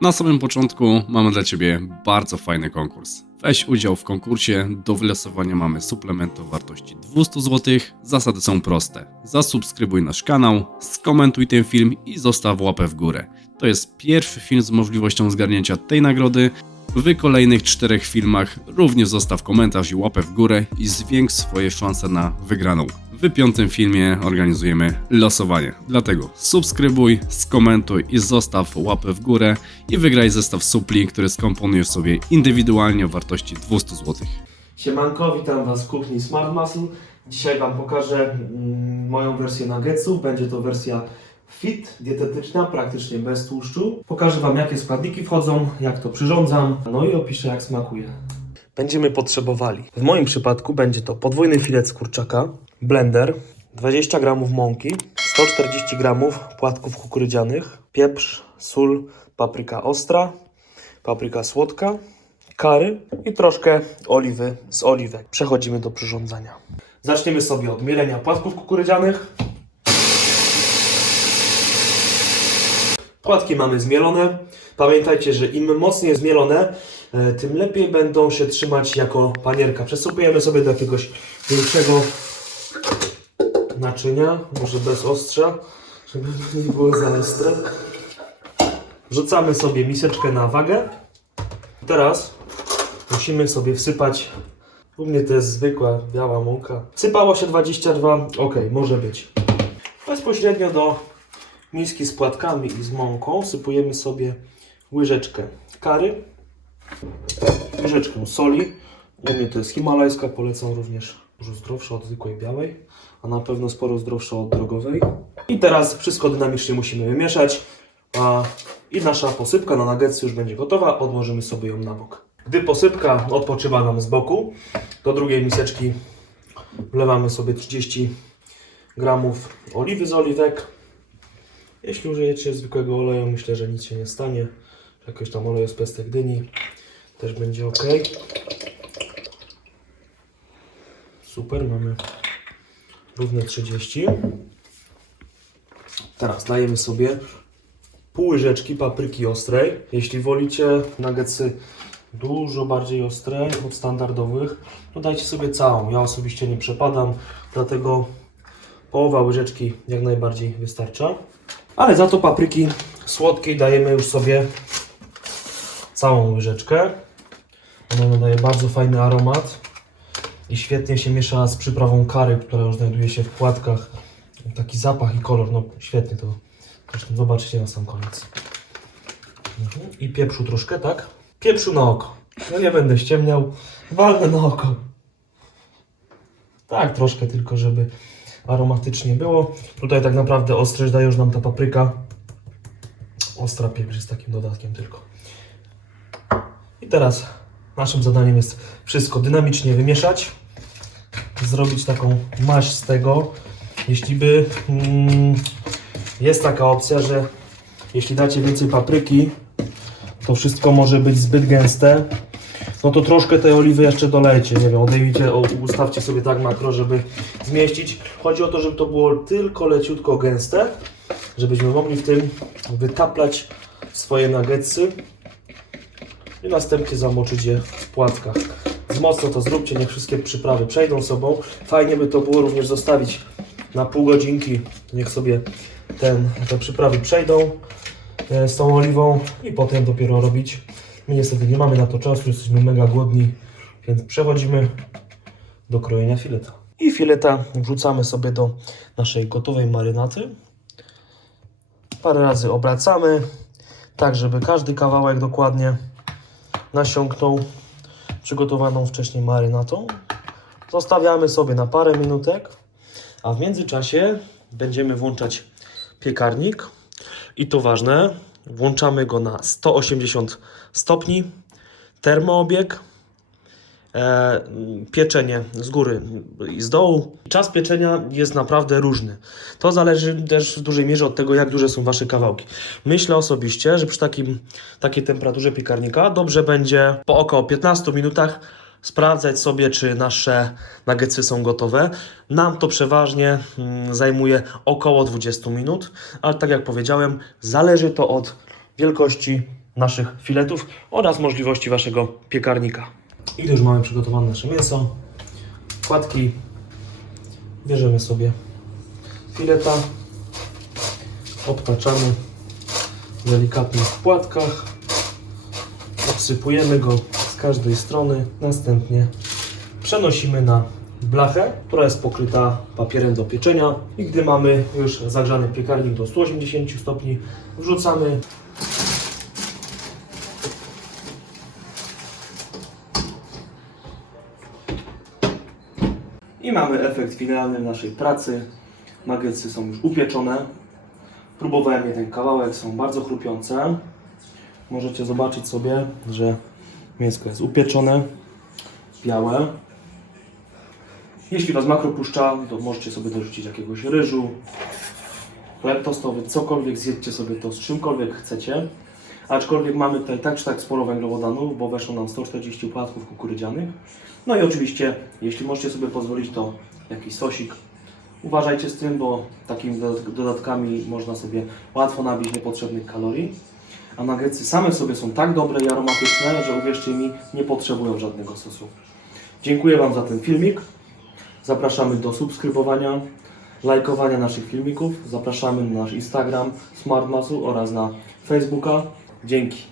Na samym początku mamy dla Ciebie bardzo fajny konkurs. Weź udział w konkursie, do wylosowania mamy suplement o wartości 200 zł. Zasady są proste. Zasubskrybuj nasz kanał, skomentuj ten film i zostaw łapę w górę. To jest pierwszy film z możliwością zgarnięcia tej nagrody. W kolejnych czterech filmach również zostaw komentarz i łapę w górę i zwiększ swoje szanse na wygraną. W piątym filmie organizujemy losowanie. Dlatego subskrybuj, skomentuj i zostaw łapę w górę i wygraj zestaw supli, który skomponujesz sobie indywidualnie o wartości 200 zł. Siemanko, witam Was z kuchni Smart Muscle. Dzisiaj Wam pokażę mm, moją wersję nuggetsów. Będzie to wersja fit, dietetyczna, praktycznie bez tłuszczu. Pokażę Wam jakie składniki wchodzą, jak to przyrządzam, no i opiszę jak smakuje. Będziemy potrzebowali. W moim przypadku będzie to podwójny filet z kurczaka, blender, 20 g mąki, 140 g płatków kukurydzianych, pieprz, sól, papryka ostra, papryka słodka, kary i troszkę oliwy z oliwek. Przechodzimy do przyrządzania. Zaczniemy sobie od mielenia płatków kukurydzianych. Płatki mamy zmielone. Pamiętajcie, że im mocniej zmielone, e, tym lepiej będą się trzymać jako panierka. Przesypujemy sobie do jakiegoś większego naczynia, może bez ostrza, żeby nie było za ostre. Wrzucamy sobie miseczkę na wagę. Teraz musimy sobie wsypać. U mnie to jest zwykła biała mąka. Sypało się 22, ok, może być. Bezpośrednio do miski z płatkami i z mąką sypujemy sobie łyżeczkę kary, łyżeczkę soli. U mnie to jest himalajska, polecam również dużo zdrowsza od zwykłej białej, a na pewno sporo zdrowsza od drogowej. I teraz wszystko dynamicznie musimy wymieszać. A, I nasza posypka na nuggetsy już będzie gotowa, odłożymy sobie ją na bok. Gdy posypka odpoczywa nam z boku, do drugiej miseczki wlewamy sobie 30 gramów oliwy z oliwek. Jeśli użyjecie zwykłego oleju, myślę, że nic się nie stanie. Jakoś tam oleju z pestek dyni też będzie ok. Super, mamy równe 30. Teraz dajemy sobie pół łyżeczki papryki ostrej. Jeśli wolicie nuggetsy dużo bardziej ostre od standardowych, to dajcie sobie całą. Ja osobiście nie przepadam, dlatego połowa łyżeczki jak najbardziej wystarcza. Ale za to papryki słodkiej dajemy już sobie całą łyżeczkę. Ona nadaje bardzo fajny aromat i świetnie się miesza z przyprawą kary, która już znajduje się w płatkach. Taki zapach i kolor, no świetnie to Zresztą zobaczycie na sam koniec. Mhm. I pieprzu troszkę, tak? Pieprzu na oko. No nie będę ściemniał. Walnę na oko. Tak, troszkę tylko, żeby aromatycznie było. Tutaj tak naprawdę ostrość daje już nam ta papryka. Ostra pieprz jest takim dodatkiem tylko. I teraz naszym zadaniem jest wszystko dynamicznie wymieszać. Zrobić taką maść z tego. Jeśli by... Mm, jest taka opcja, że jeśli dacie więcej papryki, to wszystko może być zbyt gęste. No to troszkę tej oliwy jeszcze dolejcie, nie wiem, odejmijcie, ustawcie sobie tak makro, żeby zmieścić. Chodzi o to, żeby to było tylko leciutko gęste, żebyśmy mogli w tym wytaplać swoje nuggetsy i następnie zamoczyć je w płatkach. Z mocno to zróbcie, niech wszystkie przyprawy przejdą sobą. Fajnie by to było również zostawić na pół godzinki, niech sobie ten, te przyprawy przejdą e, z tą oliwą i potem dopiero robić. My niestety nie mamy na to czasu, jesteśmy mega głodni, więc przechodzimy do krojenia fileta. I fileta wrzucamy sobie do naszej gotowej marynaty. Parę razy obracamy, tak żeby każdy kawałek dokładnie nasiąknął przygotowaną wcześniej marynatą. Zostawiamy sobie na parę minutek, a w międzyczasie będziemy włączać piekarnik i to ważne, włączamy go na 180 stopni, termoobieg, e, pieczenie z góry i z dołu. Czas pieczenia jest naprawdę różny. To zależy też w dużej mierze od tego, jak duże są Wasze kawałki. Myślę osobiście, że przy takim, takiej temperaturze piekarnika dobrze będzie po około 15 minutach sprawdzać sobie, czy nasze nuggetsy są gotowe. Nam to przeważnie mm, zajmuje około 20 minut, ale tak jak powiedziałem, zależy to od wielkości naszych filetów oraz możliwości Waszego piekarnika. I już mamy przygotowane nasze mięso, płatki, bierzemy sobie fileta, obtaczamy delikatnie w płatkach, obsypujemy go każdej strony, następnie przenosimy na blachę, która jest pokryta papierem do pieczenia i gdy mamy już zagrzany piekarnik do 180 stopni, wrzucamy i mamy efekt finalny naszej pracy. Nuggetsy są już upieczone. Próbowałem jeden kawałek, są bardzo chrupiące. Możecie zobaczyć sobie, że mięsko jest upieczone, białe. Jeśli Was makro puszcza, to możecie sobie dorzucić jakiegoś ryżu, chleb tostowy, cokolwiek, zjedzcie sobie to z czymkolwiek chcecie. Aczkolwiek mamy tutaj tak czy tak sporo węglowodanów, bo weszło nam 140 płatków kukurydzianych. No i oczywiście, jeśli możecie sobie pozwolić, to jakiś sosik. Uważajcie z tym, bo takimi dodat- dodatkami można sobie łatwo nabić niepotrzebnych kalorii. A nuggetsy same w sobie są tak dobre i aromatyczne, że uwierzcie mi, nie potrzebują żadnego sosu. Dziękuję Wam za ten filmik. Zapraszamy do subskrybowania, lajkowania naszych filmików. Zapraszamy na nasz Instagram Smart Muscle oraz na Facebooka. Dzięki.